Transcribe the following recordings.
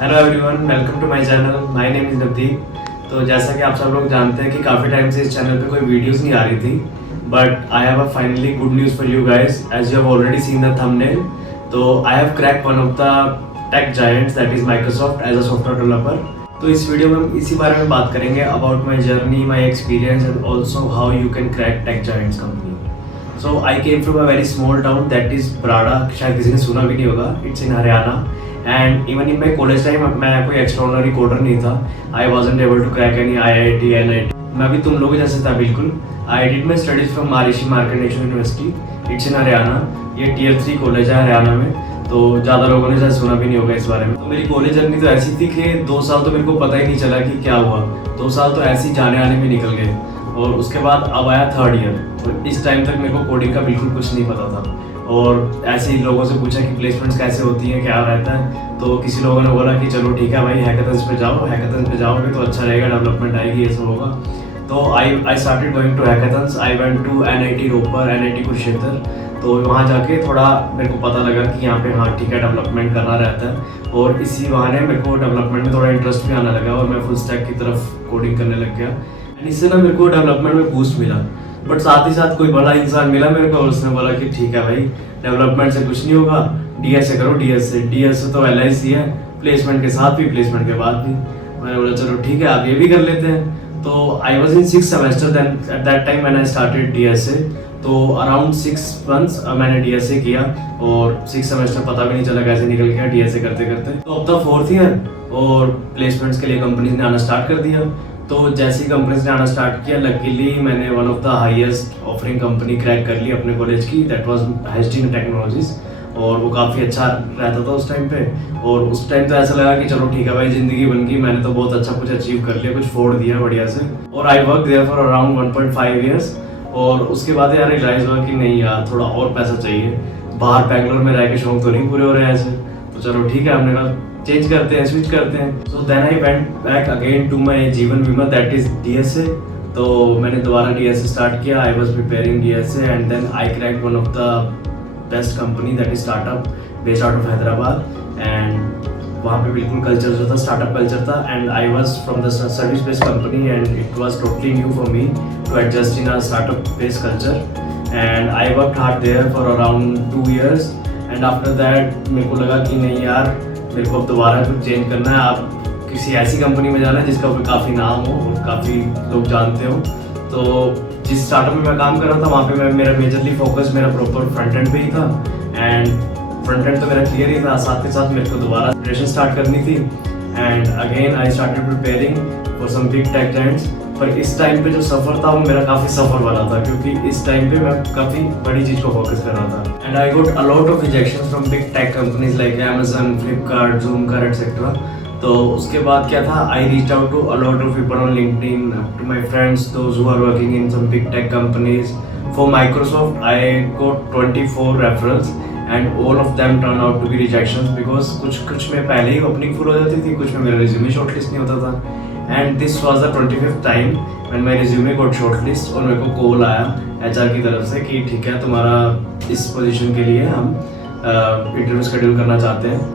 Hello everyone, welcome to my channel. My name is Navdeep. तो जैसा कि आप सब लोग जानते हैं कि काफ़ी टाइम से इस चैनल पे कोई वीडियोस नहीं आ रही थी, but I have a finally good news for you guys as you have already seen the thumbnail. तो I have cracked one of the tech giants that is Microsoft as a software developer. तो इस video में हम इसी बारे में बात करेंगे about my journey, my experience and also how you can crack tech giants company. So I came from a very small town that is Barara. शायद किसी ने सुना भी नहीं होगा। It's in Haryana. And even in my college time मैं कोई extraordinary coder नहीं था। I wasn't able to crack any IIT NIT। मैं भी तुम लोगों जैसे था बिल्कुल। I did my studies from Maharshi market national university. It's in Haryana. ये Tier 3 कॉलेज है हरियाणा में, तो ज़्यादा लोगों ने शायद सुना भी नहीं होगा इस बारे में। तो मेरी कॉलेज जर्नी तो ऐसी थी कि 2 साल तो मेरे को पता ही नहीं चला कि क्या हुआ। 2 साल तो ऐसे ही जाने आने में निकल गए। और उसके बाद अब आया 3rd ईयर, और इस टाइम तक मेरे को कोडिंग का बिल्कुल कुछ नहीं पता था। और ऐसे ही लोगों से पूछा कि प्लेसमेंट्स कैसे होती हैं, क्या रहता है। तो किसी लोगों ने बोला कि चलो ठीक है भाई, हैकाथन्स पे जाओ, हैकाथन्स पे जाओगे तो अच्छा रहेगा, डेवलपमेंट आएगी, ये सब होगा। तो I started going to hackathons. I went to NIT Ropar, NIT Kurukshetra. तो वहाँ जाके थोड़ा मेरे को पता लगा कि यहाँ पे हाँ ठीक है, डेवलपमेंट करना रहता है। और इसी बहाने मेरे को डेवलपमेंट में थोड़ा इंटरेस्ट भी आने लगा और मैं फुल स्टैक की तरफ कोडिंग करने लग गया। एंड इससे ना मेरे को डेवलपमेंट में बूस्ट मिला। बट साथ ही साथ कोई बड़ा इंसान मिला मेरे को और उसने बोला कि ठीक है भाई, डेवलपमेंट से कुछ नहीं होगा, DS से करो। DS से तो LIC है, प्लेसमेंट के साथ भी, प्लेसमेंट के बाद भी। मैंने बोला चलो ठीक है, आप ये भी कर लेते हैं। तो I was in 6th semester then at that time मैंने स्टार्टेड DS से। तो अराउंड 6 months मैंने DS से किया और 6 सेमेस्टर पता भी नहीं चला कैसे निकल गया DS से करते करते। तो अब तो 4th ईयर और प्लेसमेंट्स के लिए कंपनीज ने आना स्टार्ट कर दिया। तो जैसे ही कंपनीज ने आना स्टार्ट किया, लकीली मैंने one of the highest offering company crack कर ली अपने कॉलेज की, दैट वाज HDN टेक्नोलॉजीज। और वो काफ़ी अच्छा रहता था उस टाइम पे। और उस टाइम तो ऐसा लगा कि चलो ठीक है भाई, ज़िंदगी बन गई, मैंने तो बहुत अच्छा कुछ अचीव कर लिया, कुछ फोड़ दिया बढ़िया से। और I work there for around 1.5 years। और उसके बाद यार रियलाइज़ हुआ कि नहीं यार, थोड़ा और पैसा चाहिए। बाहर बैंगलोर में रह के शौक तो नहीं पूरे हो रहे हैं ऐसे। तो चलो ठीक है, हमने कहा चेंज करते हैं, स्विच करते हैं। So then I went back again to my Jeevan Bima that is DSA। तो मैंने दोबारा DSA स्टार्ट किया। I was preparing DSA and then I cracked one of the best company that is startup based out of Hyderabad. And वहाँ पे बिल्कुल culture जो था startup culture था। And I was from the service based company and it was totally new for me to adjust in a startup based culture. And I worked hard there for around 2 years। And after that मेरे को लगा कि नहीं यार, मेरे को अब दोबारा कुछ चेंज करना है। आप किसी ऐसी कंपनी में जाना है जिसका ऊपर काफ़ी नाम हो और काफ़ी लोग जानते हो। तो जिस स्टार्टअप में मैं काम कर रहा था वहाँ पे मेरा मेजरली फोकस मेरा प्रॉपर फ्रंट एंड पे ही था। एंड फ्रंट एंड तो मेरा क्लियर ही था, साथ के साथ मेरे को दोबारा प्रिपरेशन स्टार्ट करनी थी। And again I started preparing for some big tech giants. पर इस टाइम पे जो सफ़र था वो मेरा काफ़ी सफ़र वाला था, क्योंकि इस टाइम पे मैं काफ़ी बड़ी चीज़ को फोकस कर रहा था। And I got a lot of rejections from big tech companies like Amazon, Flipkart, Zoomcar etcetera. तो उसके बाद क्या था, I reach out to a lot of people on LinkedIn, to my friends those who are working in some big tech companies. For Microsoft I got 24 referrals and all of them turn out to be rejections, because कुछ में पहले ही opening full हो जाती थी, कुछ में मेरा resume shortlist नहीं होता था। And this was the 25th time when my resume got shortlist. और मेरे को कॉल आया HR की तरफ से कि ठीक है, तुम्हारा इस पोजीशन के लिए हम इंटरव्यू शेड्यूल करना चाहते हैं।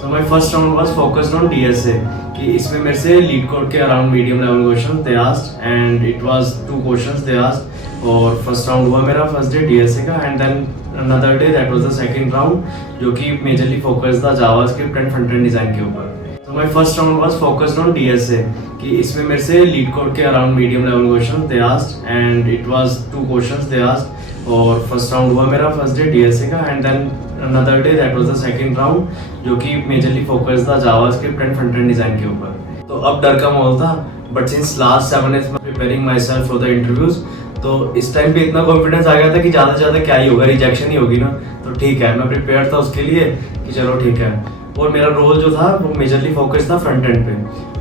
तो my first round was focused on DSA, कि इसमें मेरे से लीड कोड के around medium level question they asked and it was 2 questions they asked. और फर्स्ट राउंड हुआ मेरा फर्स्ट डे DSA का। And then another day that was the second round, जो कि मेजरली फोकस था JavaScript and front end design के ऊपर। तो my first round was focused on DSA, कि इसमें मेरे से लीड कोड के around medium level question they asked and it was 2 questions they asked. और फर्स्ट राउंड हुआ मेरा फर्स्ट डे DSA का। And then another day that was the second round, जो कि मेजरली फोकस था JavaScript and front end design के ऊपर। तो अब डर का माहौल था, बट सिंस लास्ट 7 years मैं preparing myself for the interviews, तो इस टाइम पे इतना कॉन्फिडेंस आ गया था कि ज़्यादा से ज़्यादा क्या ही होगा, रिजेक्शन ही होगी ना। तो ठीक है, मैं प्रिपेयर था उसके लिए कि चलो ठीक है। और मेरा रोल जो था वो मेजरली फोकस था फ्रंट एंड पे।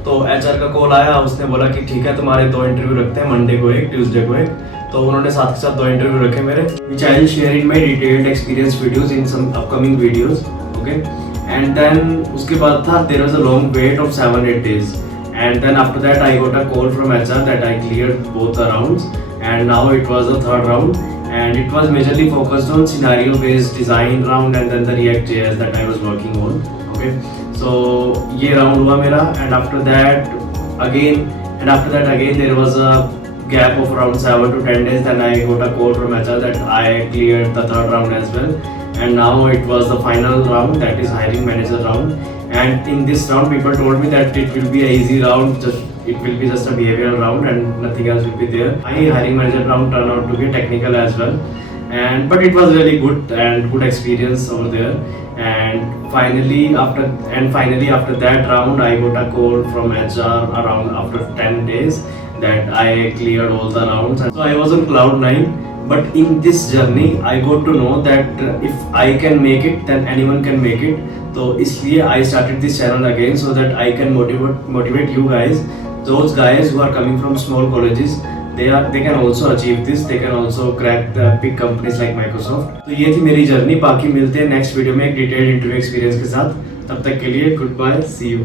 तो HR का कॉल आया, उसने बोला कि ठीक है, तुम्हारे 2 इंटरव्यू रखते हैं, मंडे को एक, ट्यूसडे को एक। तो उन्होंने साथ के साथ 2 इंटरव्यू रखे मेरे, which I will share in my detailed experience videos in some upcoming videos. Okay. And then उसके बाद था there was a long wait of 7-8 days। And then after that I got a call from HR that I cleared both the rounds and now it was the 3rd round. And it was majorly focused on scenario based design round and then the React.js that I was working on. Okay, So ये round हुआ मेरा, and after that again there was a gap of around 7 to 10 days. Then I got a call from HR that I cleared the third round as well, and now it was the final round, that is hiring manager round. And in this round people told me that it will be a easy round, it will be just a behavioral round and nothing else will be there. My hiring manager round turned out to be technical as well, but it was really good experience over there. And finally after that round I got a call from HR around after 10 days that I cleared all the rounds, and so I was on cloud 9. But in this journey I got to know that if I can make it then anyone can make it. So इसलिए I started this channel again so that I can motivate you guys, those guys who are coming from small colleges. They can also achieve this, they can also crack the big companies like Microsoft. तो ये थी मेरी journey, बाकी मिलते हैं next video में एक detailed interview experience के साथ. तब तक के लिए गुड बाय, सी यू.